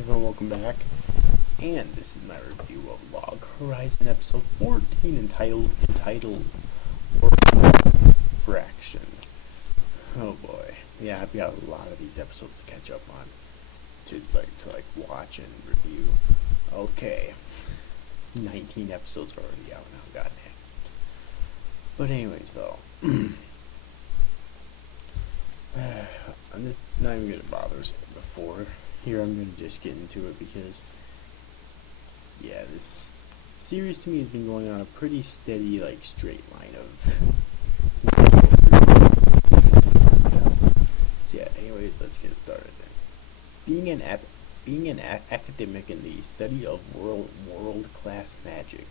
Everyone, welcome back. And this is my review of Log Horizon episode 14 entitled World Fraction. Oh boy. Yeah, I've got a lot of these episodes to catch up on. To watch and review. Okay. 19 episodes are already out now, goddamn. But anyways though. I'm just not even gonna bother before here. I'm gonna just get into it because this series to me has been going on a pretty steady straight line of so anyways, let's get started then. Being an academic in the study of world class magic,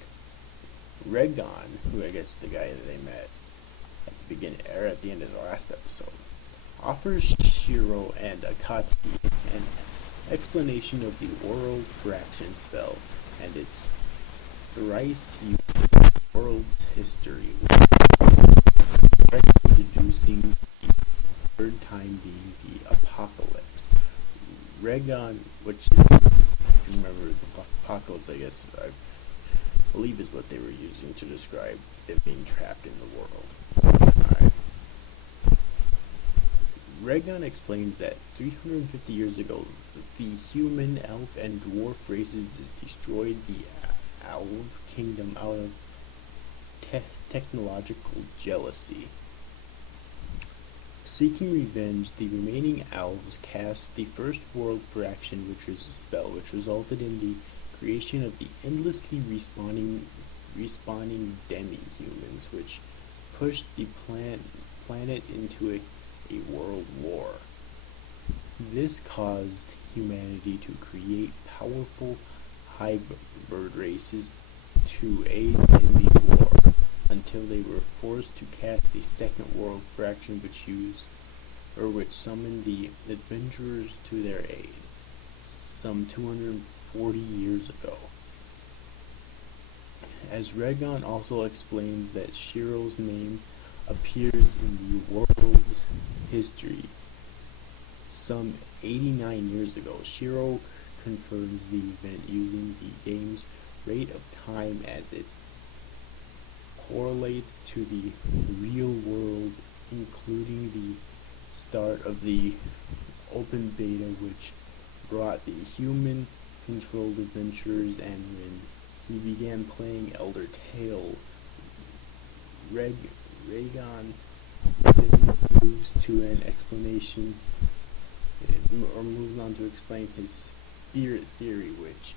Regon, who I guess is the guy that they met at the beginning or at the end of the last episode, offers Shiro and Akatsuki an explanation of the world fraction spell and its thrice used in the world's history, introducing the third time being the apocalypse. Regon, which is, if you remember, the apocalypse, I guess, I believe is what they were using to describe them being trapped in the world. Alright. Regon explains that 350 years ago, the human, elf, and dwarf races destroyed the elf kingdom out of technological jealousy. Seeking revenge, the remaining elves cast the first world fraction spell, which resulted in the creation of the endlessly respawning demi-humans, which pushed the planet into a world war. This caused humanity to create powerful hybrid races to aid in the war, until they were forced to cast the second world fraction, which summoned the adventurers to their aid some 240 years ago. As Regon also explains that Shiro's name appears in the world's history some 89 years ago. Shiro confirms the event using the game's rate of time as it correlates to the real world, including the start of the open beta, which brought the human-controlled adventurers, and when he began playing Elder Tale, Regon then moves to an explanation, or moves on to explain his spirit theory, which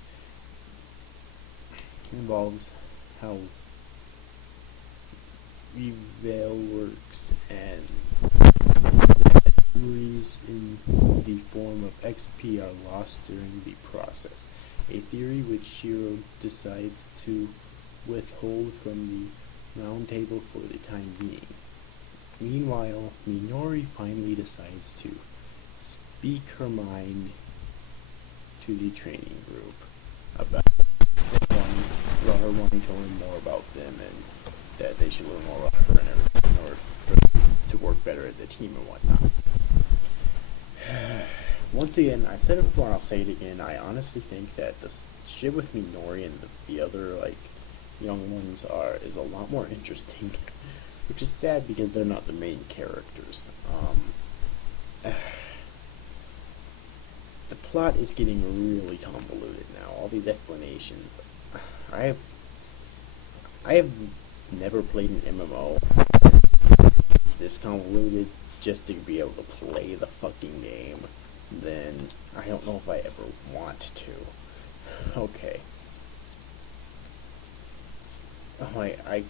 involves how Reveal works and that memories in the form of XP are lost during the process, a theory which Shiro decides to withhold from the round table for the time being. Meanwhile, Minori finally decides to speak her mind to the training group about her wanting to learn more about them, and that they should learn more about her and everything in order for them to work better as a team and whatnot. Once again, I've said it before and I'll say it again, I honestly think that the shit with Minori and the other young ones is a lot more interesting, which is sad because they're not the main characters. The plot is getting really convoluted now. All these explanations. I have never played an MMO. It's this convoluted just to be able to play the fucking game. Then I don't know if I ever want to. Okay. Oh, I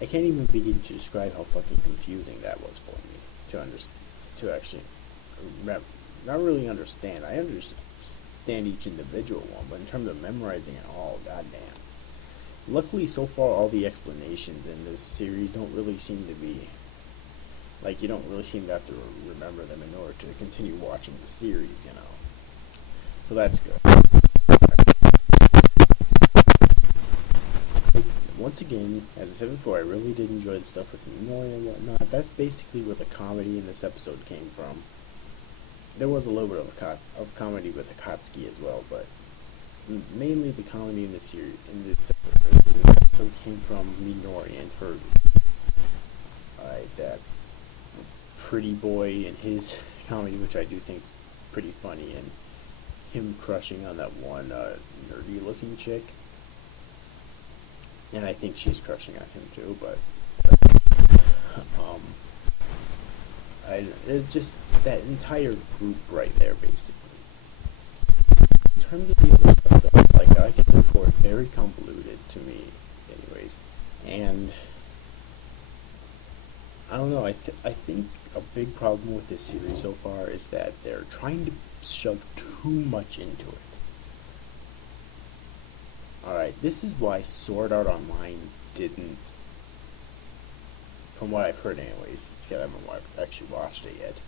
can't even begin to describe how fucking confusing that was for me to actually not really understand. I understand each individual one, but in terms of memorizing it all, goddamn. Luckily, so far, all the explanations in this series don't really seem to be you don't really seem to have to remember them in order to continue watching the series, So that's good. Once again, as I said before, I really did enjoy the stuff with Minori and whatnot. That's basically where the comedy in this episode came from. there was a little bit of comedy with Akatsuki as well, but mainly the comedy in the series in this episode came from Minori and her, that pretty boy and his comedy, which I do think is pretty funny, and him crushing on that one nerdy looking chick, and I think she's crushing on him too, but um, it's just that entire group right there, basically. In terms of the other stuff, though, like I get before, very convoluted to me, anyways, and I don't know. I think a big problem with this series so far is that they're trying to shove too much into it. Alright, this is why Sword Art Online didn't, from what I've heard anyways, because I haven't actually watched it yet,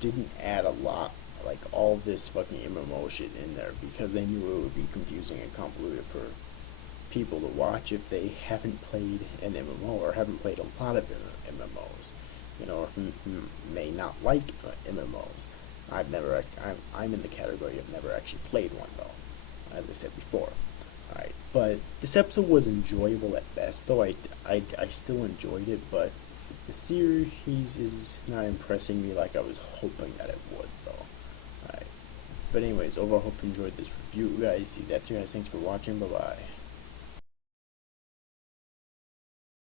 didn't add a lot, like all this fucking MMO shit in there, because they knew it would be confusing and convoluted for people to watch if they haven't played an MMO or haven't played a lot of MMOs, or may not like MMOs. I'm in the category of never actually played one though, as I said before. Alright, but this episode was enjoyable at best, though I still enjoyed it, but the series is not impressing me like I was hoping that it would, though. Alright, but anyways, overall, hope you enjoyed this review, guys. See that, you guys. Thanks for watching. Bye bye.